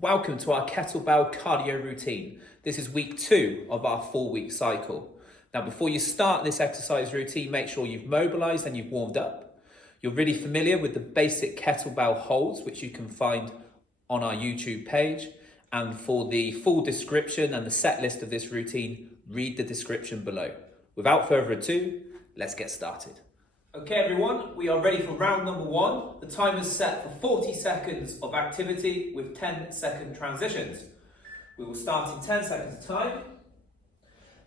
Welcome to our kettlebell cardio routine. This is week 2 of our 4-week cycle. Now, before you start this exercise routine, make sure you've mobilized and you've warmed up. You're really familiar with the basic kettlebell holds, which you can find on our YouTube page. And for the full description and the set list of this routine, read the description below. Without further ado, let's get started. Okay everyone, we are ready for round number 1. The time is set for 40 seconds of activity with 10-second transitions. We will start in 10 seconds time.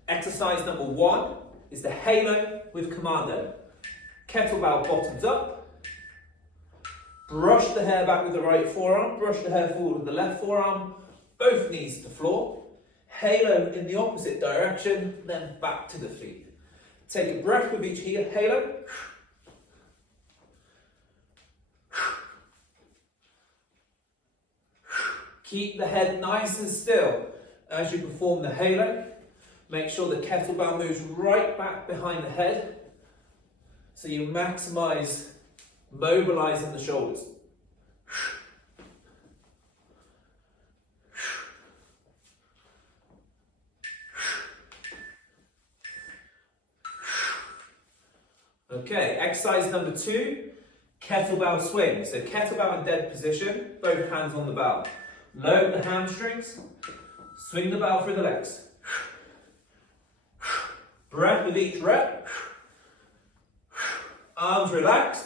Exercise number 1 is the halo with commando. Kettlebell bottoms up. Brush the hair back with the right forearm, brush the hair forward with the left forearm, both knees to the floor. Halo in the opposite direction, then back to the feet. Take a breath with each halo. Keep the head nice and still as you perform the halo. Make sure the kettlebell moves right back behind the head so you maximize mobilizing the shoulders. Okay, exercise number 2, kettlebell swing. So kettlebell in dead position, both hands on the bell. Load the hamstrings, swing the bell through the legs. Breath with each rep. Arms relaxed.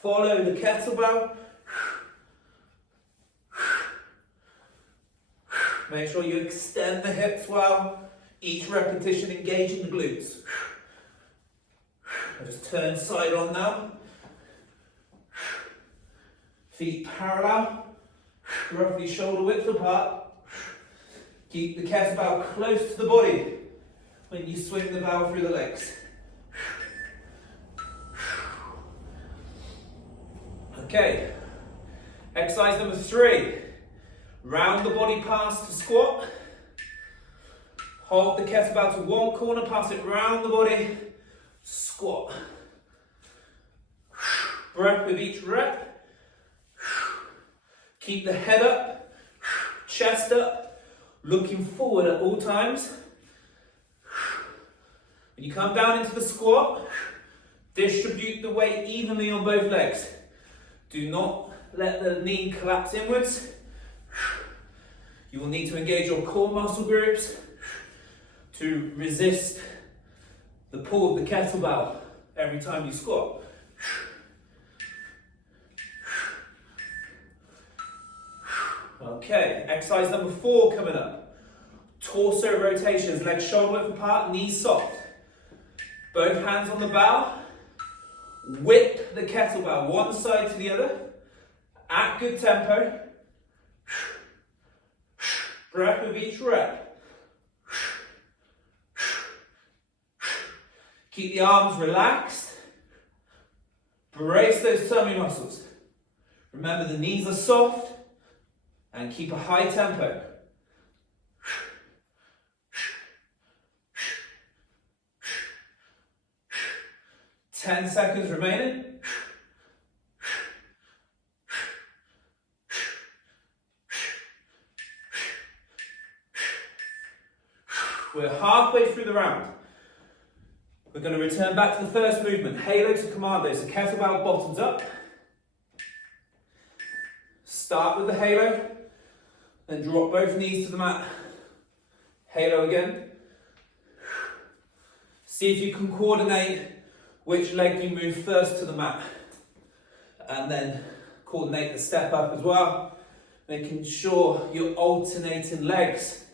Follow the kettlebell. Make sure you extend the hips well. Each repetition engaging the glutes. I'll just turn side on now. Feet parallel, roughly shoulder width apart. Keep the kettlebell close to the body when you swing the bell through the legs. Okay, exercise number 3. Round the body pass to squat. Hold the kettlebell to one corner, pass it round the body, squat. Breath with each rep. Keep the head up, chest up, looking forward at all times. When you come down into the squat, distribute the weight evenly on both legs. Do not let the knee collapse inwards. You will need to engage your core muscle groups to resist the pull of the kettlebell every time you squat. Okay, exercise number 4 coming up. Torso rotations, legs shoulder width apart, knees soft. Both hands on the bell. Whip the kettlebell one side to the other at good tempo. Breath with each rep. Keep the arms relaxed. Brace those tummy muscles. Remember the knees are soft and keep a high tempo. 10 seconds remaining. We're halfway through the round. We're going to return back to the first movement, halo to commando. So kettlebell bottoms up. Start with the halo, then drop both knees to the mat. Halo again. See if you can coordinate which leg you move first to the mat. And then coordinate the step up as well, making sure you're alternating legs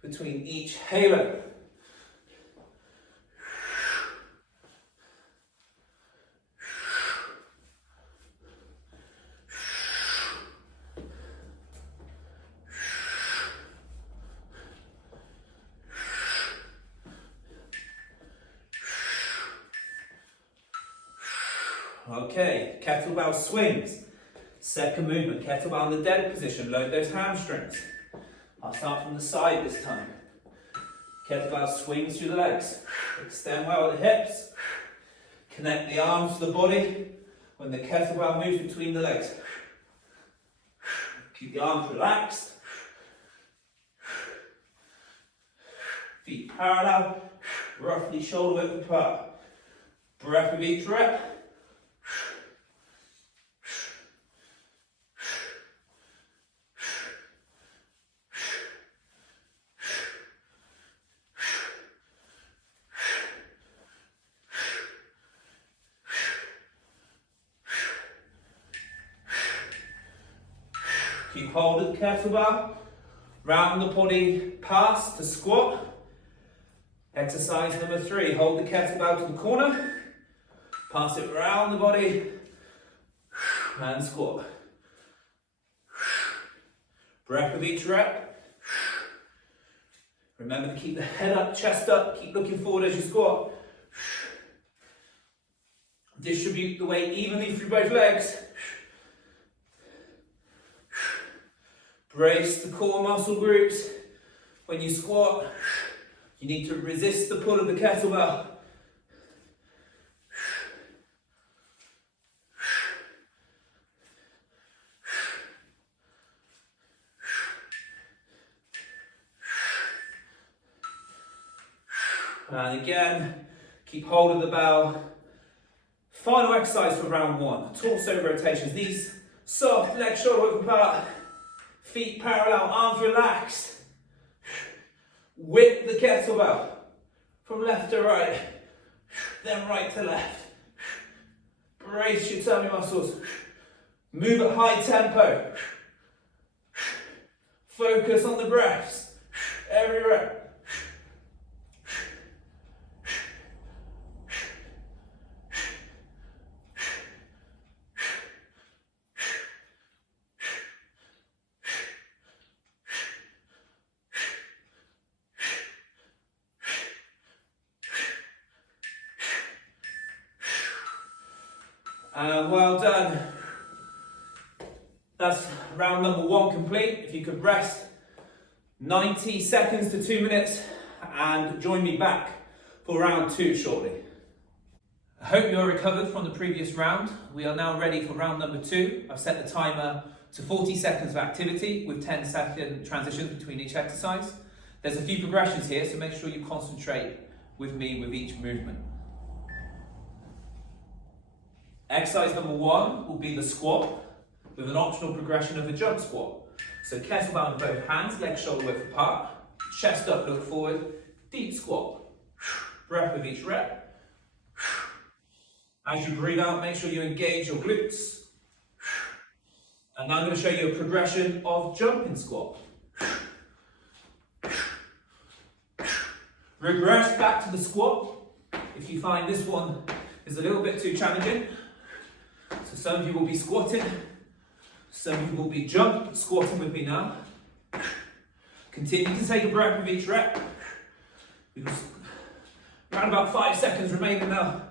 between each halo. Okay, kettlebell swings. Second movement, kettlebell in the dead position, load those hamstrings. I'll start from the side this time. Kettlebell swings through the legs. Extend well at the hips. Connect the arms to the body when the kettlebell moves between the legs. Keep the arms relaxed. Feet parallel, roughly shoulder width apart. Breath with each rep. Keep hold of the kettlebell. Round the body, pass to squat. Exercise number 3, hold the kettlebell to the corner. Pass it round the body and squat. Breath with each rep. Remember to keep the head up, chest up, keep looking forward as you squat. Distribute the weight evenly through both legs. Brace the core muscle groups. When you squat, you need to resist the pull of the kettlebell. And again, keep hold of the bell. Final exercise for round 1, torso rotations. Knees soft, legs shoulder width apart. Feet parallel, arms relaxed. Whip the kettlebell from left to right, then right to left. Brace your tummy muscles. Move at high tempo. Focus on the breaths. Every rep. And well done. That's round number 1 complete. If you could rest 90 seconds to 2 minutes and join me back for round 2 shortly. I hope you're recovered from the previous round. We are now ready for round number 2. I've set the timer to 40 seconds of activity with 10-second transitions between each exercise. There's a few progressions here, so make sure you concentrate with me with each movement. Exercise number 1 will be the squat with an optional progression of a jump squat. So kettlebell in both hands, legs shoulder width apart, chest up, look forward, deep squat. Breath with each rep. As you breathe out, make sure you engage your glutes. And now I'm going to show you a progression of jumping squat. Regress back to the squat if you find this one is a little bit too challenging. So some of you will be squatting, some of you will be squatting with me now. Continue to take a breath with each rep. Around about 5 seconds remaining now.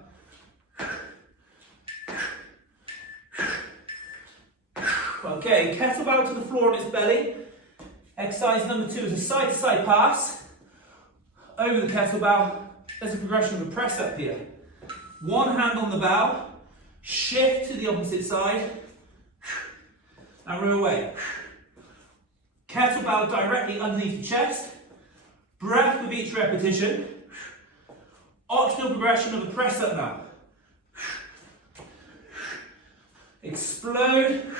Okay, kettlebell to the floor on its belly. Exercise number 2 is a side-to-side pass. Over the kettlebell, there's a progression of a press up here. One hand on the bow, shift to the opposite side, and row away. Kettlebell directly underneath your chest. Breath with each repetition. Optional progression of a press up now. Explode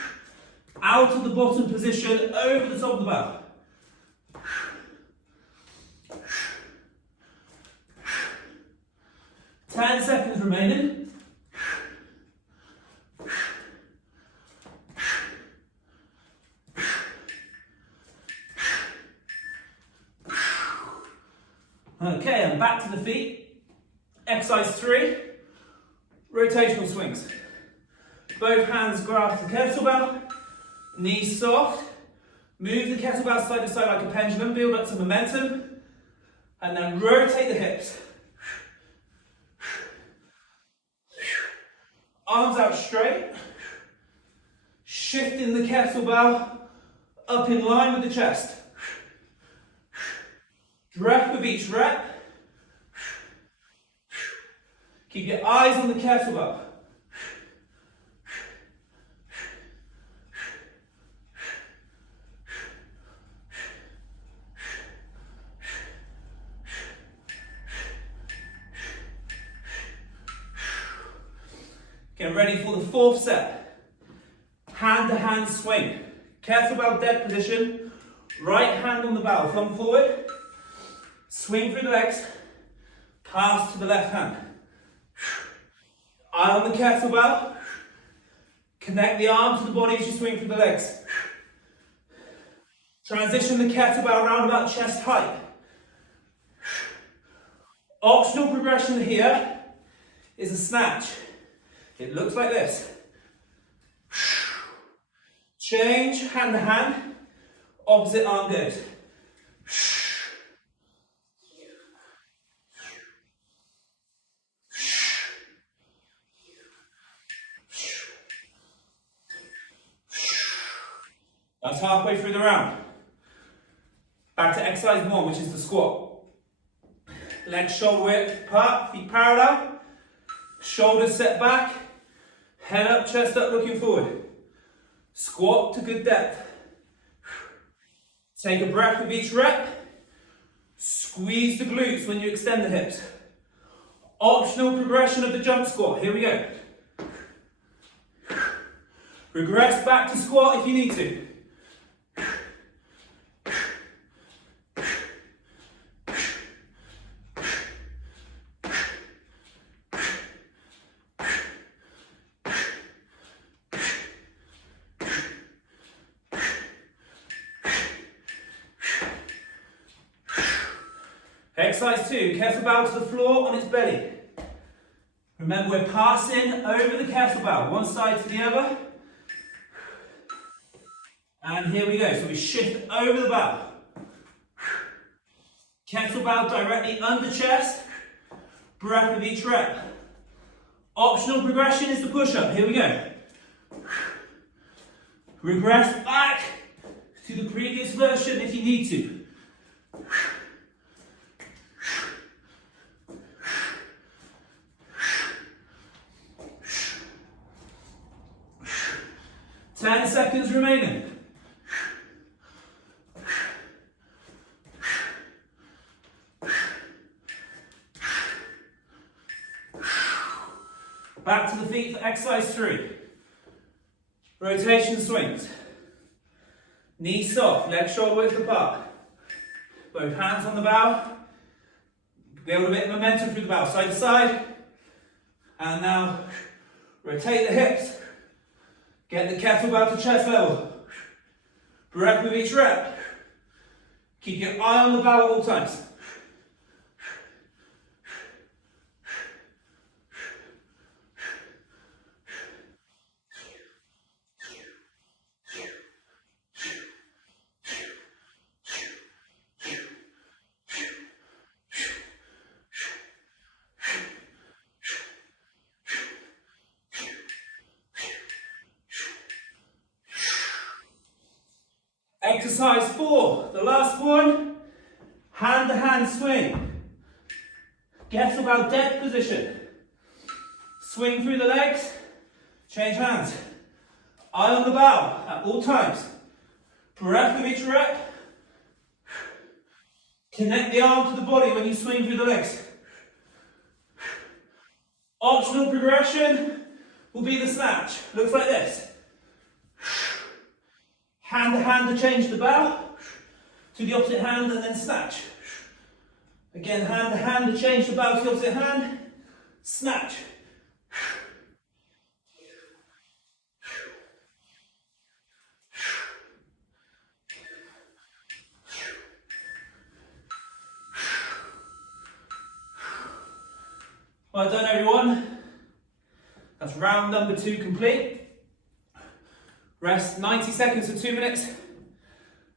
out of the bottom position over the top of the bow. Ten seconds remaining. Okay, and back to the feet. Exercise 3, rotational swings. Both hands grasp the kettlebell, knees soft. Move the kettlebell side to side like a pendulum, build up some momentum, and then rotate the hips. Arms out straight, shifting the kettlebell up in line with the chest. Breath with each rep. Keep your eyes on the kettlebell. Get ready for the fourth set. Hand to hand swing. Kettlebell dead position. Right hand on the bow, thumb forward. Swing through the legs. Pass to the left hand. Eye on the kettlebell. Connect the arm to the body as you swing through the legs. Transition the kettlebell around about chest height. Optional progression here is a snatch. It looks like this. Change hand to hand. Opposite arm goes. That's halfway through the round. Back to exercise 1, which is the squat. Legs shoulder width apart, feet parallel. Shoulders set back. Head up, chest up, looking forward. Squat to good depth. Take a breath with each rep. Squeeze the glutes when you extend the hips. Optional progression of the jump squat. Here we go. Regress back to squat if you need to. Exercise 2, kettlebell to the floor on its belly. Remember, we're passing over the kettlebell, one side to the other. And here we go, so we shift over the bow. Kettlebell directly under chest. Breath with each rep. Optional progression is the push-up, here we go. Regress back to the previous version if you need to. 10 seconds remaining. Back to the feet for exercise 3. Rotation swings. Knees soft, legs shoulder width apart. Both hands on the bow. Build a bit of momentum through the bow, side to side. And now rotate the hips. Get the kettlebell to chest level. Breath with each rep. Keep your eye on the bow at all times. Exercise 4, the last one, hand to hand swing. Kettlebell dead position. Swing through the legs, change hands. Eye on the bow at all times. Breath with each rep. Connect the arm to the body when you swing through the legs. Optional progression will be the snatch. Looks like this. Hand to hand to change the bow, to the opposite hand and then snatch. Again, hand to hand to change the bow to the opposite hand, snatch. Well done everyone. That's round number 2 complete. Rest 90 seconds to 2 minutes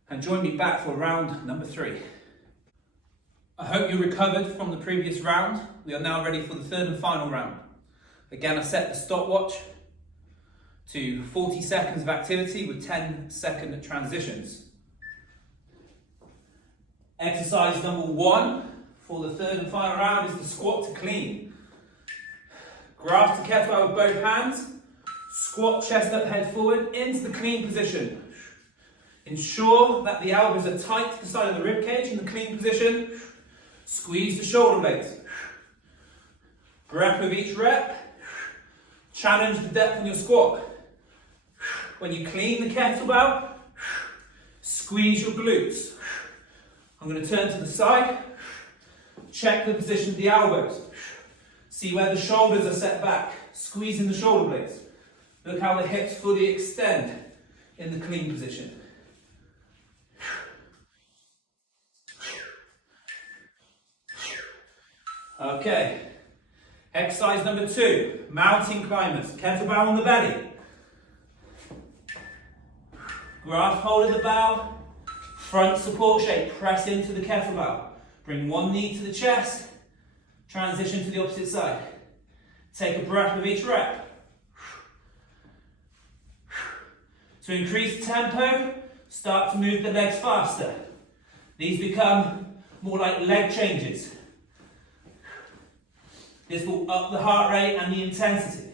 and join me back for round number 3. I hope you recovered from the previous round. We are now ready for the third and final round. Again, I set the stopwatch to 40 seconds of activity with 10-second transitions. Exercise number 1 for the third and final round is the squat to clean. Grasp the kettlebell with both hands. Squat, chest up, head forward, into the clean position. Ensure that the elbows are tight to the side of the ribcage in the clean position. Squeeze the shoulder blades. Breath with each rep. Challenge the depth in your squat. When you clean the kettlebell, squeeze your glutes. I'm going to turn to the side. Check the position of the elbows. See where the shoulders are set back. Squeezing the shoulder blades. Look how the hips fully extend in the clean position. Okay. Exercise number 2, mountain climbers. Kettlebell on the belly. Grasp hold of the bell. Front support shape. Press into the kettlebell. Bring one knee to the chest. Transition to the opposite side. Take a breath with each rep. To increase the tempo, start to move the legs faster. These become more like leg changes. This will up the heart rate and the intensity.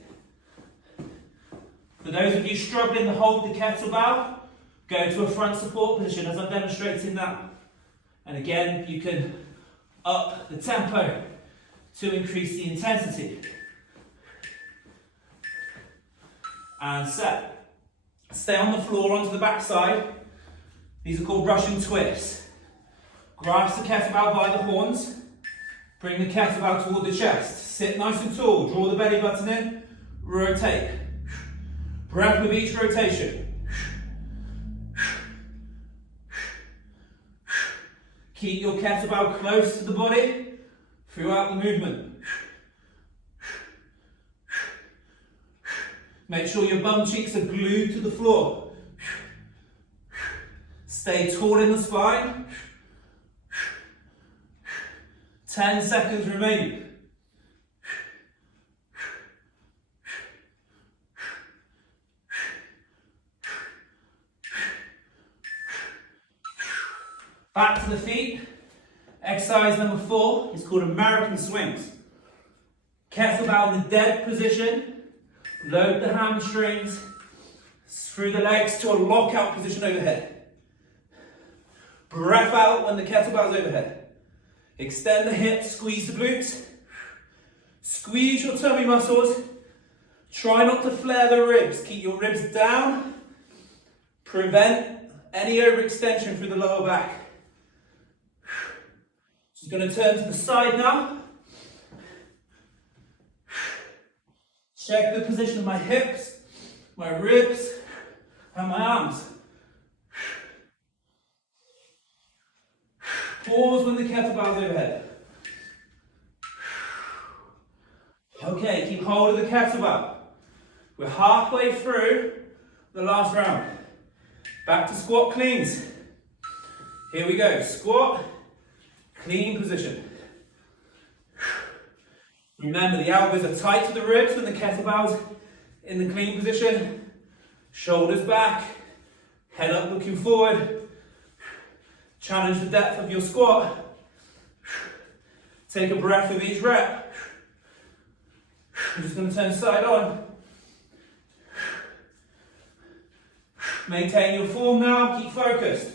For those of you struggling to hold the kettlebell, go to a front support position as I'm demonstrating now. And again, you can up the tempo to increase the intensity. And set. Stay on the floor onto the back side. These are called Russian twists. Grasp the kettlebell by the horns. Bring the kettlebell toward the chest. Sit nice and tall. Draw the belly button in. Rotate. Breath with each rotation. Keep your kettlebell close to the body throughout the movement. Make sure your bum cheeks are glued to the floor. Stay tall in the spine. 10 seconds remaining. Back to the feet. Exercise number 4 is called American swings. Kettlebell in the dead position. Load the hamstrings through the legs to a lockout position overhead. Breath out when the kettlebell is overhead. Extend the hips, squeeze the glutes. Squeeze your tummy muscles. Try not to flare the ribs. Keep your ribs down. Prevent any overextension through the lower back. Just going to turn to the side now. Check the position of my hips, my ribs, and my arms. Pause when the kettlebell's overhead. Okay, keep hold of the kettlebell. We're halfway through the last round. Back to squat cleans. Here we go. Squat, clean position. Remember, the elbows are tight to the ribs when the kettlebell's in the clean position. Shoulders back, head up looking forward. Challenge the depth of your squat. Take a breath with each rep. I'm just going to turn side on. Maintain your form now, keep focused.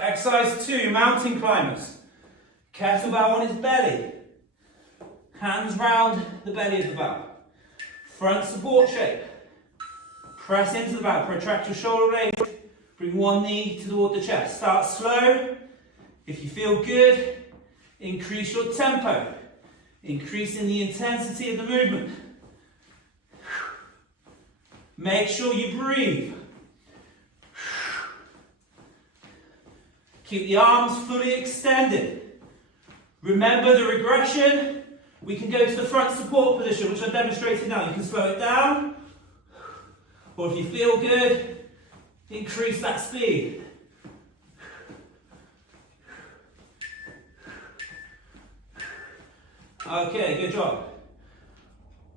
Exercise 2, mountain climbers. Kettlebell on his belly. Hands round the belly of the bell. Front support shape. Press into the bell, protract your shoulder blades. Bring one knee toward the chest. Start slow. If you feel good, increase your tempo. Increasing the intensity of the movement. Make sure you breathe. Keep the arms fully extended. Remember the regression. We can go to the front support position, which I've demonstrated now. You can slow it down. Or if you feel good, increase that speed. Okay, good job.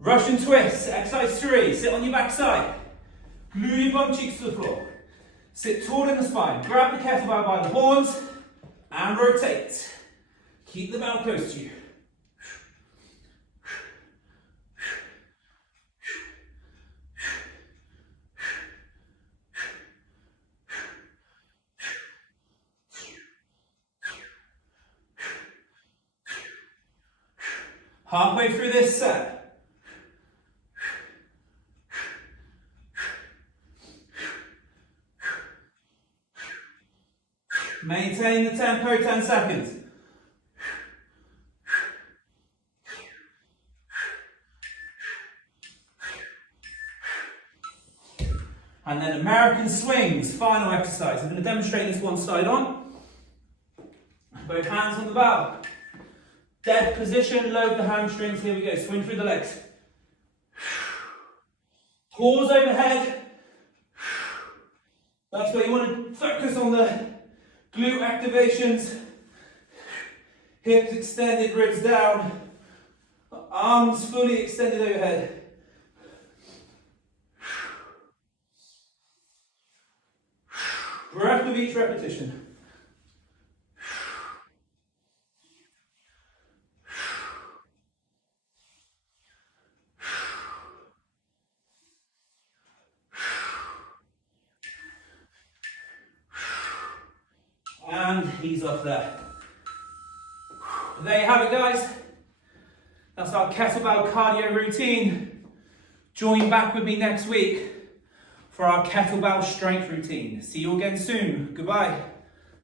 Russian twists, exercise 3. Sit on your back side. Glue your bum cheeks to the floor. Sit tall in the spine. Grab the kettlebell by the horns and rotate. Keep the bell close to you. Halfway through this set. Maintain the tempo, 10 seconds. And then American swings, final exercise. I'm going to demonstrate this one side on. Both hands on the bar. Dead position, load the hamstrings. Here we go, swing through the legs. Pause overhead. That's where you want to focus on the glute activations. Hips extended, ribs down. Arms fully extended overhead. Breath with each repetition. And ease off there. There you have it, guys. That's our kettlebell cardio routine. Join back with me next week for our kettlebell strength routine. See you again soon. Goodbye.